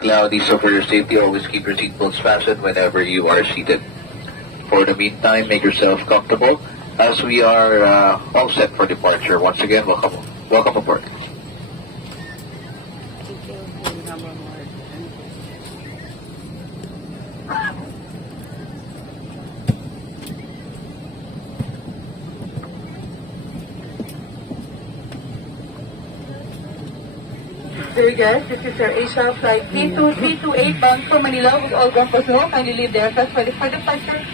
Cloudy, so for your safety, always keep your seatbelts fastened whenever you are seated. For the meantime, make yourself comfortable as we are all set for departure. Once again, welcome aboard. Dear guests, this is your Asia flight 32328 bound for Manila with all ground personnel. Kindly leave the aircraft ready for departure.